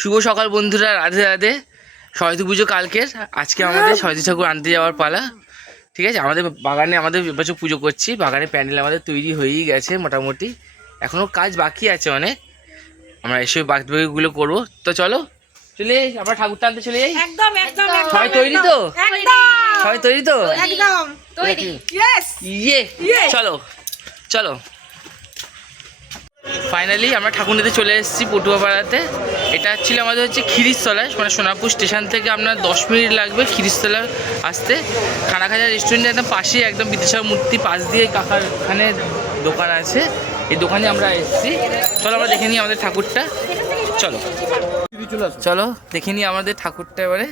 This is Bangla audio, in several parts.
শুভ সকাল বন্ধুরা, রাধে রাধে। সরস্বতী পুজো কালকের, আজকে আমাদের সরস্বতী ঠাকুর আনতে যাওয়ার পালা। ঠিক আছে, আমাদের বাগানে আমাদের এবছর পুজো করছি। বাগানে প্যান্ডেল আমাদের তৈরি হয়েই গেছে মোটামুটি, এখনও কাজ বাকি আছে অনেক। আমরা এসে বাকিগুলো করবো। তো চলো চলে যাই, আমরা ঠাকুরটা আনতে চলে যাই। একদম একদম সবাই তৈরি তো? সবাই তৈরি তো? একদম তৈরি। ইয়ে চলো চলো। ফাইনালি আমরা ঠাকুর নিতে চলে এসেছি পটুয়াপাড়াতে। এটা ছিল আমাদের হচ্ছে খিরিশতলায়, মানে সোনারপুর স্টেশন থেকে আপনার 10 মিনিট লাগবে খিরিশতলা আসতে। খানাখাজা রেস্টুরেন্টের একদম পাশেই, একদম বিদ্যাসাগর মূর্তি পাশ দিয়ে কাকার ওখানে দোকান আছে। এই দোকানে আমরা এসেছি। চলো আমরা দেখে নিই আমাদের ঠাকুরটা। চলো চলো দেখে নিই আমাদের ঠাকুরটা এবারে।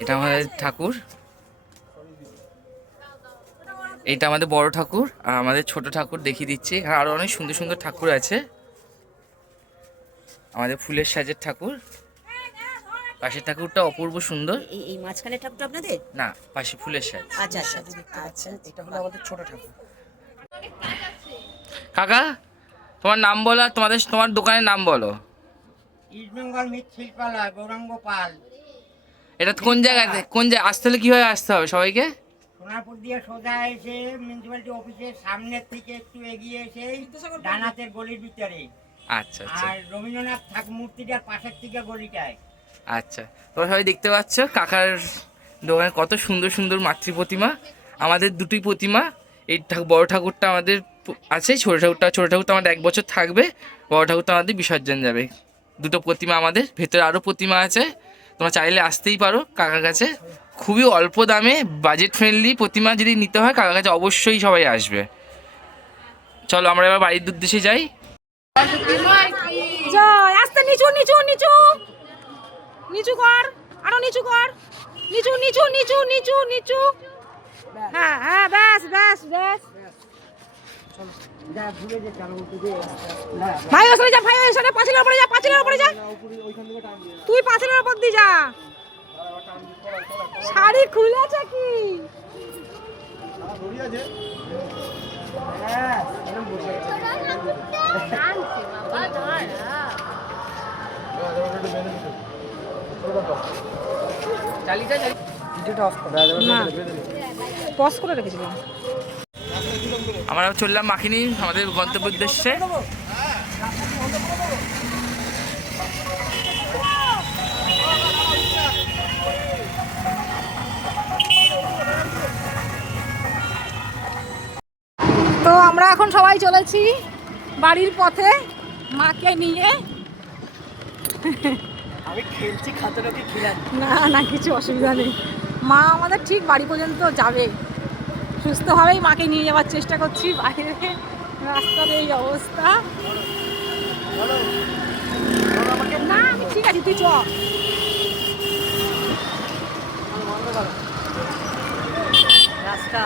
এটা আমাদের ঠাকুর, এইটা আমাদের বড় ঠাকুর, আর আমাদের ছোট ঠাকুর দেখিয়ে দিচ্ছি। এখানে আরো অনেক সুন্দর সুন্দর ঠাকুর আছে। আমাদের ফুলের সাজের ঠাকুর, পাশের ঠাকুরটা অপূর্ব সুন্দর। এই মাঝখানে ঠাকুরটা আপনাদের? না, পাশে ফুলের সাজ। আচ্ছা আচ্ছা আচ্ছা, এটা হলো আমাদের ছোট ঠাকুর। কাকা, তোমার নাম বলো, আর তোমার দোকানের নাম বলো। ইস্ট বেঙ্গল মৃৎশিল্পালয়, গৌরাঙ্গ পাল। এটা কোন জায়গাতে, কোন জায়গায় আসতে হলে কিভাবে আসতে হবে সবাইকে? সোনারপুর দিয়ে সোজা এসে মিউনিসিপ্যালিটি অফিসের সামনের থেকে একটু এগিয়ে এসে ডানাতের গলির ভিতরে। আচ্ছা আচ্ছা আর রবীন্দ্রনাথ ঠাকুর মূর্তিটার পাশের থেকে গলিটায়। আচ্ছা, তোমরা সবাই দেখতে পাচ্ছ কাকার দোকানে কত সুন্দর সুন্দর মাতৃ প্রতিমা। আমাদের দুটি প্রতিমা, এই বড় ঠাকুরটা আমাদের আছে, ছোট ঠাকুরটা আমাদের 1 বছর থাকবে, বড় ঠাকুরটা আমাদের বিসর্জন যাবে। দুটো প্রতিমা আমাদের, ভেতরে আরও প্রতিমা আছে। তোমরা চাইলে আসতেই পারো কাকার কাছে, খুবই অল্প দামে বাজেট ফ্রেন্ডলি প্রতিমা যদি নিতে হয় কাকার কাছে অবশ্যই সবাই আসবে। চলো আমরা এবার বাড়ির উদ্দেশ্যে যাই। জয়, আস্তে নিচু নিচু নিচু নিচু কর, আরো নিচু কর, নিচু নিচু নিচু নিচু নিচু। হ্যাঁ হ্যাঁ, ব্যাস ব্যাস ব্যাস। ভাই ওখানে যা, ভাই ওখানে পাঁচিলের উপরে যা, পাঁচিলের উপরে যা। তুই পাঁচিলের উপর দিয়ে যা। শাড়ি খুলেছে কি? পজ করে রেখেছিলাম। আমরা চললাম মাখিনি আমাদের গন্তব্য উদ্দেশ্যে। তো আমরা এখন সবাই চলেছি বাড়ির পথে মাকে নিয়ে। আমি খেলছি, খাতাটাকে খেলাম না না, কিছু অসুবিধা নেই, মা আমাদের ঠিক বাড়ি পর্যন্ত যাবে। সুস্থভাবেই মাকে নিয়ে যাওয়ার চেষ্টা করছি। বাইরে রাস্তার এই অবস্থা। না আমি ঠিক আছি, তুই চ। রাস্তা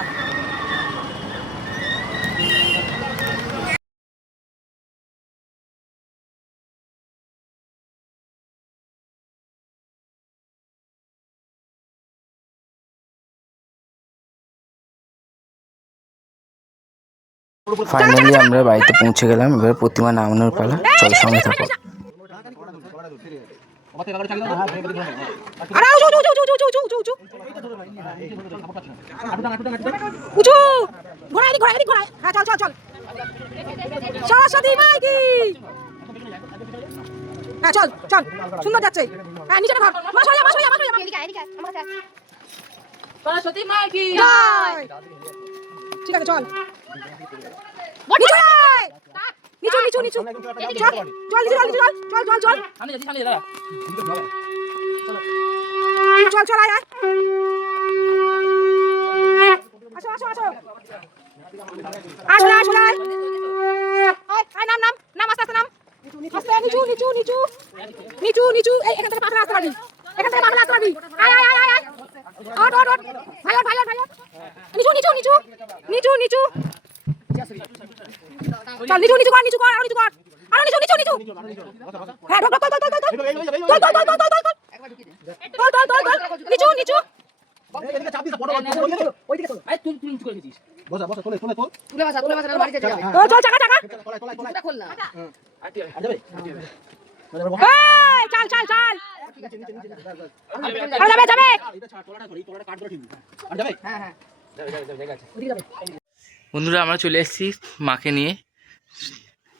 ফাইনালি আমরা বাড়িতে পৌঁছে গেলাম। এবার প্রতিমা নামানোর পালা, চল সঙ্গে থাকো। সরস্বতী মাই কি? হ্যাঁ চল চল, সুন্দর যাচ্ছে। হ্যাঁ নিচে ঘর, সরস্বতী মাই কি জয়। ঠিক আছে চল, নিচু নিচু নিচু, চল চল নিচু, চল চল চল চল চল, আমি যাচ্ছি, সামনে দাঁড়া। চল চল আয় আয়, আসো আসো আসো, আসো আসো আয় আয়, নাম নাম নাম, আস্তে আস্তে নাম, আস্তে, নিচু নিচু নিচু নিচু নিচু। এই এখান থেকে পাখলা আসতে পারবি, এখান থেকে পাখলা আসতে পারবি। আয় আয় আয় আয়, ওট ওট ওট, ভাই ওট ভাই ওট ভাই ওট, নিচু নিচু নিচু নিচু নিচু, চল নিচু নিচু কর, নিচু কর, আরো নিচু কর, আরো নিচু নিচু নিচু। হ্যাঁ ঢোক ঢোক, তোল তোল তোল তোল তোল তোল তোল তোল তোল তোল তোল তোল তোল, নিচু নিচু। তুই নিচু করে দিয়েছিস। তো চল চাকা চাকা এই, চাল চাল চাল আরে যাবে যাবে বন্ধুরা আমরা চলে এসেছি মাকে নিয়ে,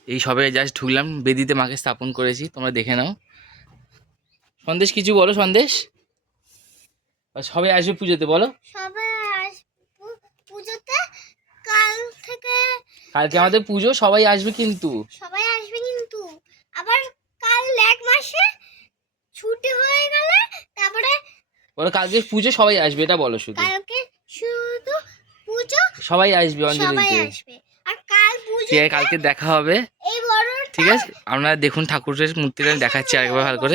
এই সবে জাস্ট ঢুকলাম, বেদিতে মাকে স্থাপন করেছি, তোমরা দেখে নাও। সন্দেশ কিছু বলো, সন্দেশ সবাই আসবে পুজোতে, বলো। সবাই আসবো পুজোতে। কাল থেকে কালকে আমাদের পুজো, সবাই আসবে কিন্তু। সবাই আসবে কিন্তু আবার কাল 1 মাসে ছুটি হয়ে গেলে তারপরে বলো কালকে পুজো, সবাই আসবে, এটা বলো শুধু। কালকে শুধু পুজো, সবাই আসবে সবাই অঞ্জলিতে। আসবে। আর কাল পুজো ঠিক আছে, কালকে দেখা হবে। এই বড় ঠিক আছে, আপনারা দেখুন ঠাকুরের মূর্তিটা দেখাচ্ছি আরেকবার ভালো করে।